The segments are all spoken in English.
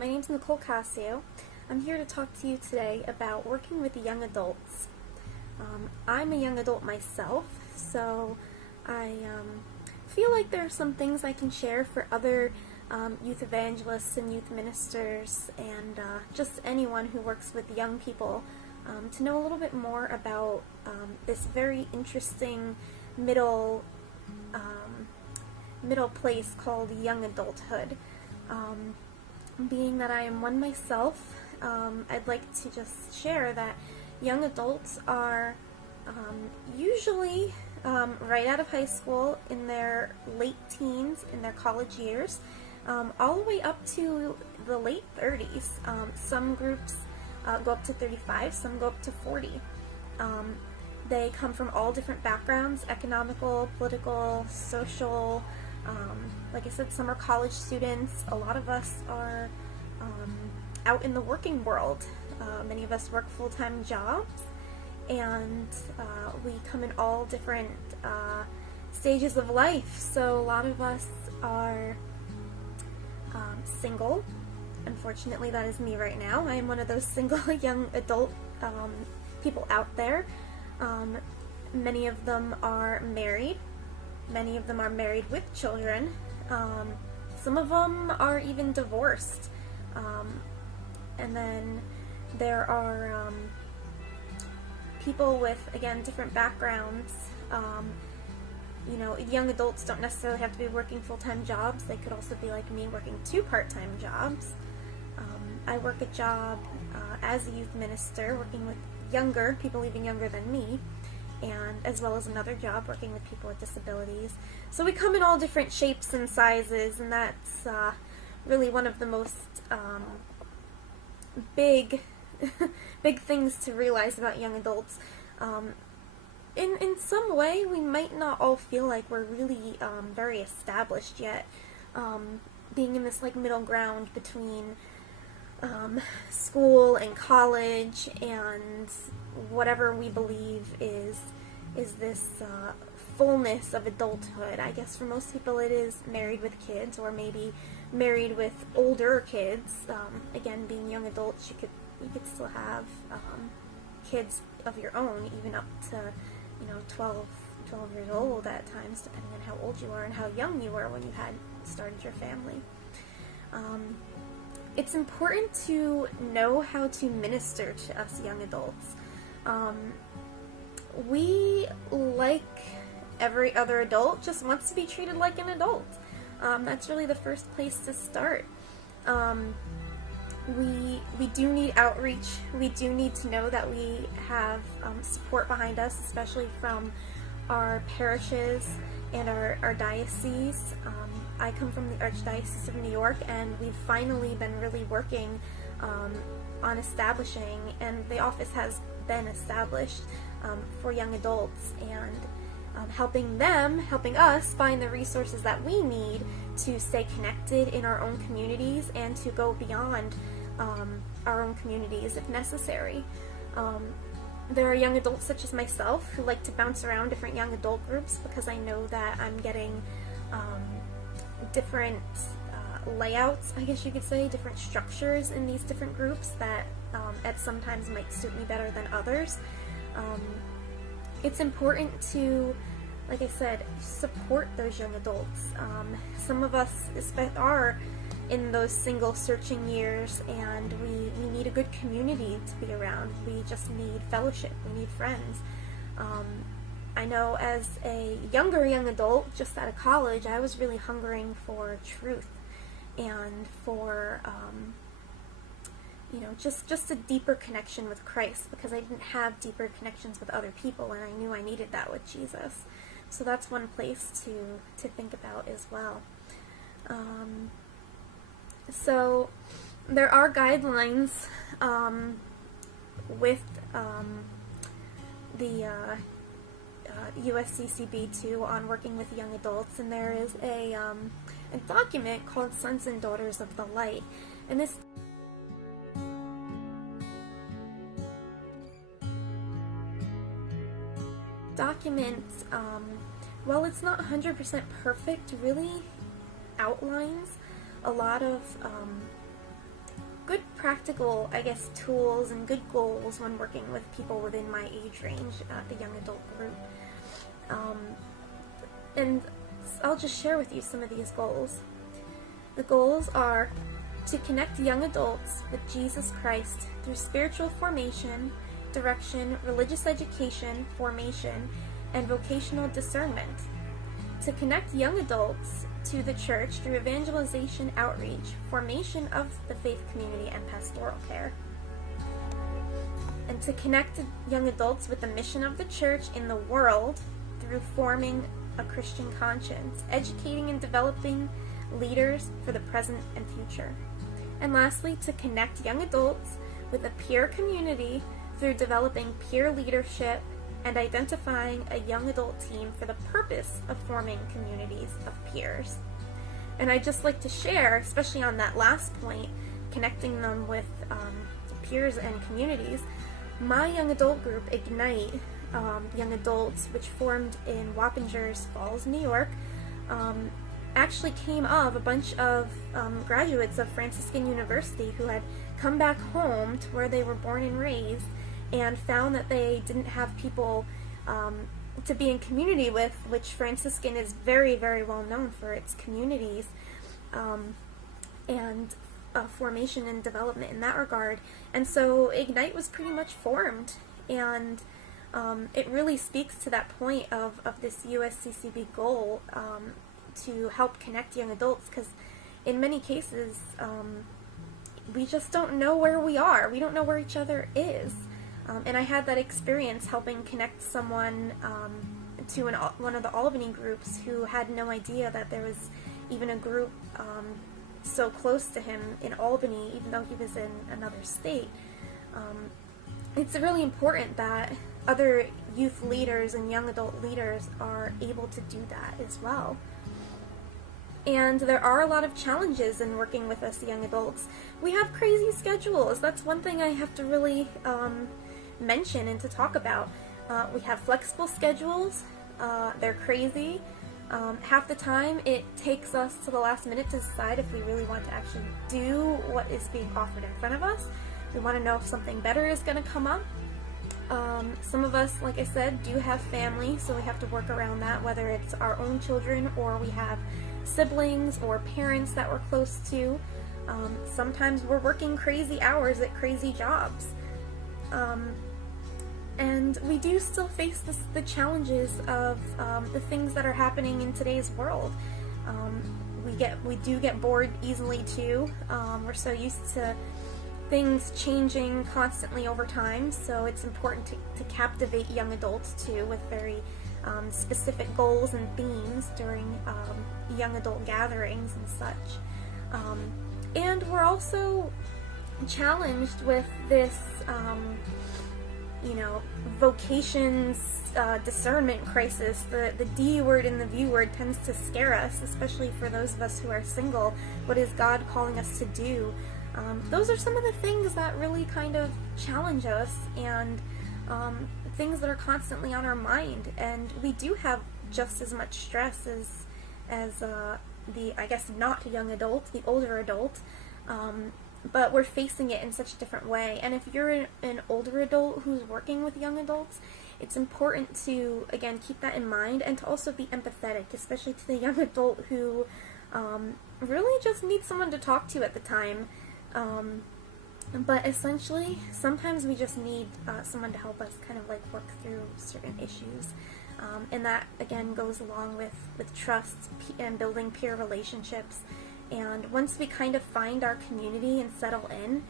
My name's Nicole Casio. I'm here to talk to you today about working with young adults. I'm a young adult myself, so I feel like there are some things I can share for other youth evangelists and youth ministers and just anyone who works with young people to know a little bit more about this very interesting middle place called young adulthood. Being that I am one myself, I'd like to just share that young adults are usually right out of high school, in their late teens, in their college years, all the way up to the late 30s. Some groups go up to 35, some go up to 40. They come from all different backgrounds: economical, political, social. Like I said, some are college students. A lot of us are out in the working world. Many of us work full-time jobs, and we come in all different stages of life. So a lot of us are single. Unfortunately, that is me right now. I am one of those single young adult people out there. Many of them are married. Many of them are married with children. Some of them are even divorced. And then there are people with, again, different backgrounds. You know, young adults don't necessarily have to be working full-time jobs. They could also be like me, working 2 part-time jobs. I work a job as a youth minister, working with younger people, even younger than me, and as well as another job working with people with disabilities. So we come in all different shapes and sizes, and that's really one of the most big things to realize about young adults. In some way, we might not all feel like we're really very established yet, being in this like middle ground between school and college and whatever we believe is this fullness of adulthood. I guess for most people it is married with kids, or maybe married with older kids. Again, being young adults, you could still have kids of your own, even up to 12 years old at times, depending on how old you are and how young you were when you had started your family. It's important to know how to minister to us young adults. We, like every other adult, just wants to be treated like an adult. That's really the first place to start. We do need outreach. We do need to know that we have support behind us, especially from our parishes and our diocese. I come from the Archdiocese of New York, and we've finally been really working on establishing, and the office has been established for young adults, and helping us find the resources that we need to stay connected in our own communities and to go beyond our own communities if necessary. There are young adults such as myself who like to bounce around different young adult groups, because I know that I'm getting different layouts, I guess you could say, different structures in these different groups that at sometimes might suit me better than others. It's important to, like I said, support those young adults. Some of us are in those single searching years, and we need a good community to be around. We just need fellowship. We need friends. I know as a younger young adult, just out of college, I was really hungering for truth and for just a deeper connection with Christ, because I didn't have deeper connections with other people, and I knew I needed that with Jesus. So that's one place to think about as well. So there are guidelines with the USCCB2 on working with young adults, and there is a document called Sons and Daughters of the Light, and this document, while it's not 100% perfect, really outlines a lot of practical, I guess, tools and good goals when working with people within my age range, the young adult group. And I'll just share with you some of these goals. The goals are to connect young adults with Jesus Christ through spiritual formation, direction, religious education, formation, and vocational discernment. To connect young adults to the church through evangelization outreach, formation of the faith community, and pastoral care. And to connect young adults with the mission of the church in the world through forming a Christian conscience, educating and developing leaders for the present and future. And lastly, to connect young adults with a peer community through developing peer leadership and identifying a young adult team for the purpose of forming communities of peers. And I'd just like to share, especially on that last point, connecting them with peers and communities, my young adult group, Ignite Young Adults, which formed in Wappingers Falls, New York, actually came of a bunch of graduates of Franciscan University who had come back home to where they were born and raised, and found that they didn't have people to be in community with, which Franciscan is very, very well known for its communities and formation and development in that regard. And so Ignite was pretty much formed, and it really speaks to that point of this USCCB goal to help connect young adults, because in many cases we just don't know where we are. We don't know where each other is. And I had that experience helping connect someone to one of the Albany groups who had no idea that there was even a group so close to him in Albany, even though he was in another state. It's really important that other youth leaders and young adult leaders are able to do that as well. And there are a lot of challenges in working with us young adults. We have crazy schedules. That's one thing I have to really mention and to talk about. We have flexible schedules. They're crazy. Half the time it takes us to the last minute to decide if we really want to actually do what is being offered in front of us. We want to know if something better is going to come up. Some of us, like I said, do have family, so we have to work around that, whether it's our own children or we have siblings or parents that we're close to. Sometimes we're working crazy hours at crazy jobs. And we do still face the challenges of the things that are happening in today's world. We do get bored easily too. We're so used to things changing constantly over time, so it's important to captivate young adults too with very specific goals and themes during young adult gatherings and such. And we're also challenged with this vocations discernment crisis. The D word and the V word tends to scare us, especially for those of us who are single. What is God calling us to do? Those are some of the things that really kind of challenge us, and things that are constantly on our mind. And we do have just as much stress as the, I guess, not young adult, the older adult. But we're facing it in such a different way. And if you're an older adult who's working with young adults, it's important to, again, keep that in mind, and to also be empathetic, especially to the young adult who really just needs someone to talk to at the time. But essentially, sometimes we just need someone to help us kind of like work through certain issues. And that, again, goes along with trust and building peer relationships. And once we kind of find our community and settle in,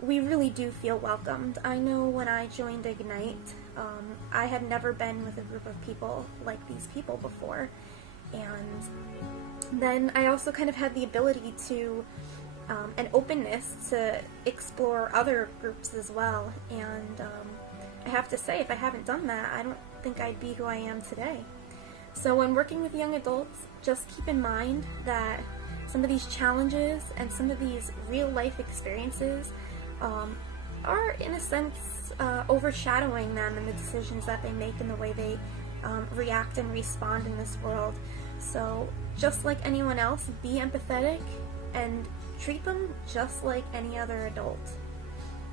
we really do feel welcomed. I know when I joined Ignite, I had never been with a group of people like these people before. And then I also kind of had the ability to, an openness to explore other groups as well. And I have to say, if I haven't done that, I don't think I'd be who I am today. So when working with young adults, just keep in mind that some of these challenges and some of these real life experiences are, in a sense, overshadowing them and the decisions that they make and the way they react and respond in this world. So just like anyone else, be empathetic and treat them just like any other adult.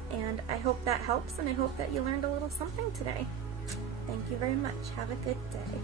And I hope that helps, and I hope that you learned a little something today. Thank you very much. Have a good day.